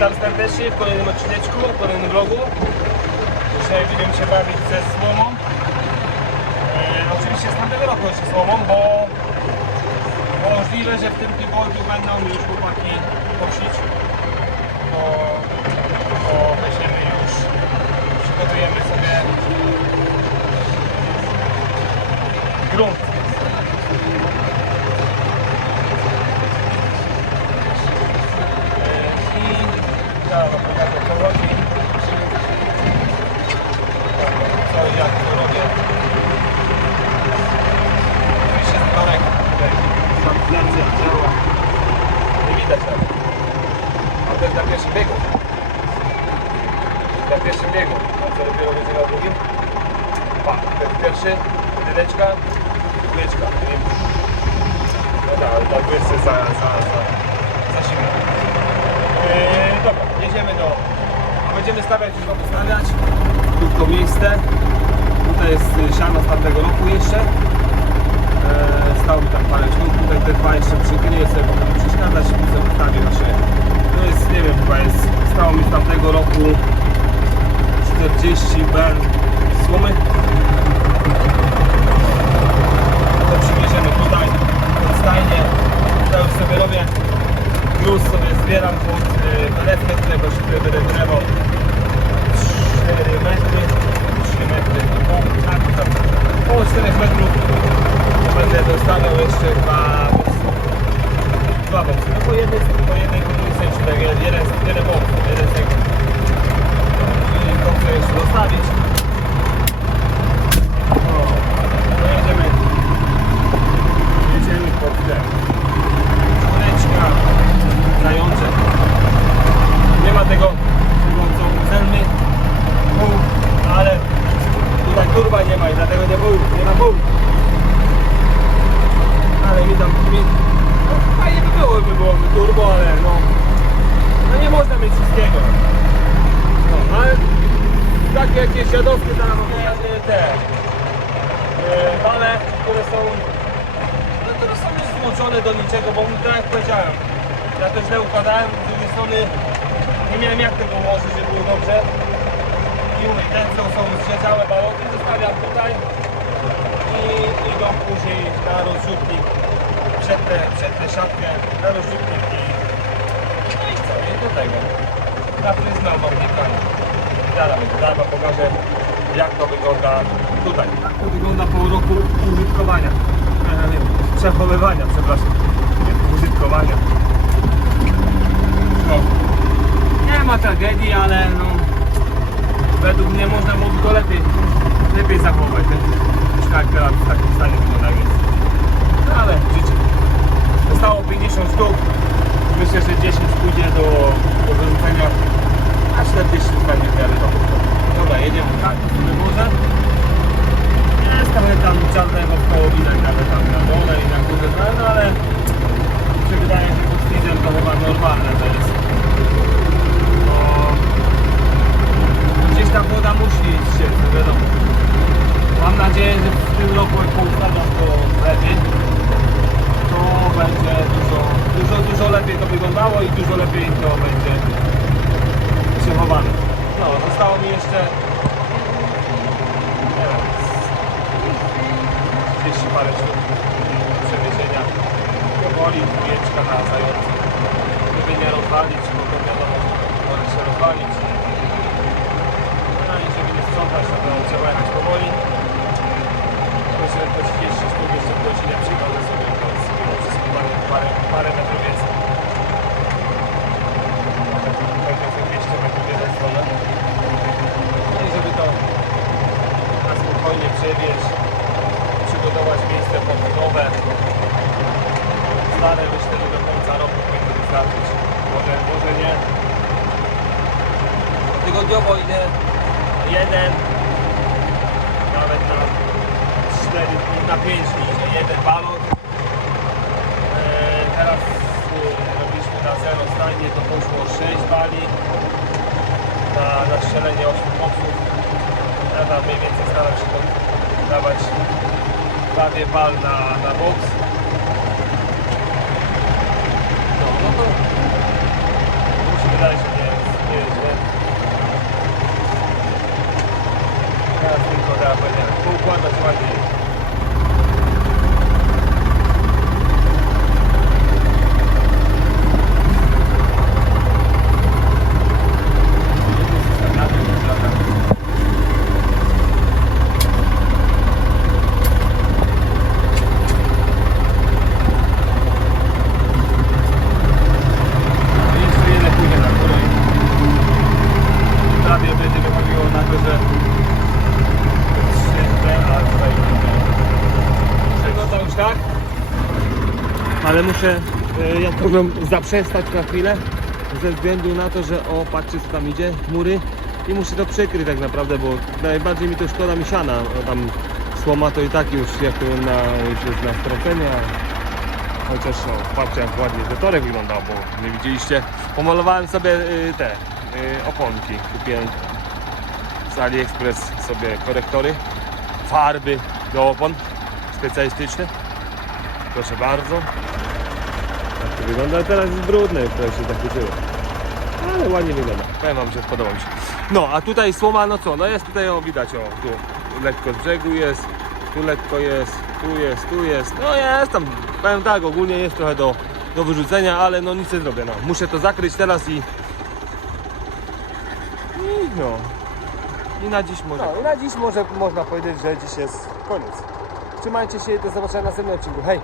Witam serdecznie w kolejnym odcineczku, w kolejnym vlogu. Dzisiaj będziemy się bawić ze słomą. E, oczywiście z tamtego roku jeszcze słomą, bo możliwe, że w tym tygodniu będą już chłopaki kosić. Bo będziemy już, przygotujemy sobie grunt. E, I ja wam pokażę co robi. Co i jak to robię. Oczywiście zbiorek tutaj. Stabilizacja działa. Nie widać nawet. A to jest na pierwszym biegu. Na pierwszym biegu. A co dopiero będzie na drugim? Pa, to jest pierwszy, jedyneczka. I... No tak, ale tak jest za, za, za, za silny. Yy, dobra, jedziemy do... Będziemy stawiać, już wam ustawiać. Krótko miejsce. Tutaj jest y, siano z tamtego roku jeszcze. Eee, stało mi tam parę. Tutaj te dwa jeszcze przykryję sobie, bo będą przeszkadzać. Sobie ustawię nasze... To jest, nie wiem, chyba jest... Stało mi z tamtego roku 40 bel słomy. To przywieziemy tutaj, pod stajnie. Tutaj już sobie robię gruz sobie zbieram pod y, paletkę, którego szybko będę wylewał 4 metry, 3 metry i pół, tak, tam około 4 metrów będę dostawał jeszcze dwa. Dwa boksy, no po jednej, po jednej, po drugiej stronie, tak, jeden, jeden boks, jeden tego. I to chcę jeszcze zostawić. O, to jedziemy, jedziemy pod ten czwóreczka, grające. Nie ma tego, tego co zelmy, pół, ale tutaj kurwa nie ma i dlatego nie był, nie ma pół. Ale mi tam, mi, no fajnie by było, by było turbo, ale no, no nie można mieć wszystkiego. No, ale takie jakieś dziadowskie tam, e, te, e, wale, które są no to są już złączone do niczego, bo tak jak powiedziałem, ja to źle układałem, z drugiej strony nie miałem jak tego ułożyć, żeby było dobrze. I mówię, te co są zsiedzałe baloty zostawiam tutaj i idą później na rozrzutnik przed tę przed na rozrzutnik i no i co, i do tego. Na albo wnikanie. Zaraz, zaraz pokażę jak to wygląda tutaj. Jak to wygląda po roku użytkowania. E, Przechowywania, przepraszam. Nie, użytkowania. No. Nie ma tragedii, ale no według mnie można było go lepiej, lepiej zachować. Tak teraz w takim stanie wygląda jest. No ale życie. Zostało 50 sztuk. Myślę, że 10 pójdzie do, do wyrzucenia, a 40 zostanie w miarę. Dobra, jedziemy tak, sobie może. Jest trochę tam czarnego w koło widać nawet tam na dole i na górze, no, no ale się wydaje, że pod to chyba normalne to jest. Bo gdzieś ta woda musi iść się, to wiadomo. Mam nadzieję, że w tym roku jak poustawiam to lepiej, to będzie dużo, dużo, dużo lepiej to wyglądało i dużo lepiej to będzie przechowane. No, zostało mi jeszcze nie wiem, 30 parę sztuk do przewiezienia. Powoli dwójeczka na zające. Żeby nie rozwalić, bo to wiadomo, może się rozwalić. No i żeby nie sprzątać, to trzeba jechać powoli. Myślę, że to 30 sztuk jeszcze w godzinie przygodę sobie, to jest mimo wszystko parę, parę, parę metrów więcej. Pewnie ze 200 metrów w jedną stronę. No i żeby to na spokojnie przewieźć, przygotować miejsce pod nowe. Stare myślę, że do końca roku powinno wystarczyć. Może, może nie. Tygodniowo idę jeden, nawet na 4 dni, na 5 dni idzie jeden balon. Eee, teraz y, robiliśmy na zero stajnie, to poszło 6 bali na, na strzelenie 8 boksów. Ja tam mniej więcej staram się dawać prawie bal na, na boks. No, nie, ale muszę, jak to powiem, zaprzestać na chwilę ze względu na to, że o, patrzcie co tam idzie, chmury i muszę to przykryć tak naprawdę, bo najbardziej mi to szkoda mi siana, o, tam słoma to i tak już jak na, już jest na strącenie, a chociaż o, patrzcie jak ładnie zetorek wyglądał, bo nie widzieliście, pomalowałem sobie y, te y, oponki, kupiłem z AliExpress sobie korektory, farby do opon specjalistyczne. Proszę bardzo. Tak to wygląda, teraz jest brudne, to się zakłóciło. Ale ładnie wygląda. Powiem wam, że podoba mi się. No, a tutaj słoma, no co, no jest tutaj, o widać, o, tu lekko z brzegu jest, tu lekko jest, tu jest, tu jest, no jest tam, powiem tak, ogólnie jest trochę do, do wyrzucenia, ale no nic nie zrobię, no. Muszę to zakryć teraz i... I no, i na dziś może. No, i na dziś może można powiedzieć, że dziś jest koniec. Trzymajcie się i do zobaczenia w następnym odcinku. Hej!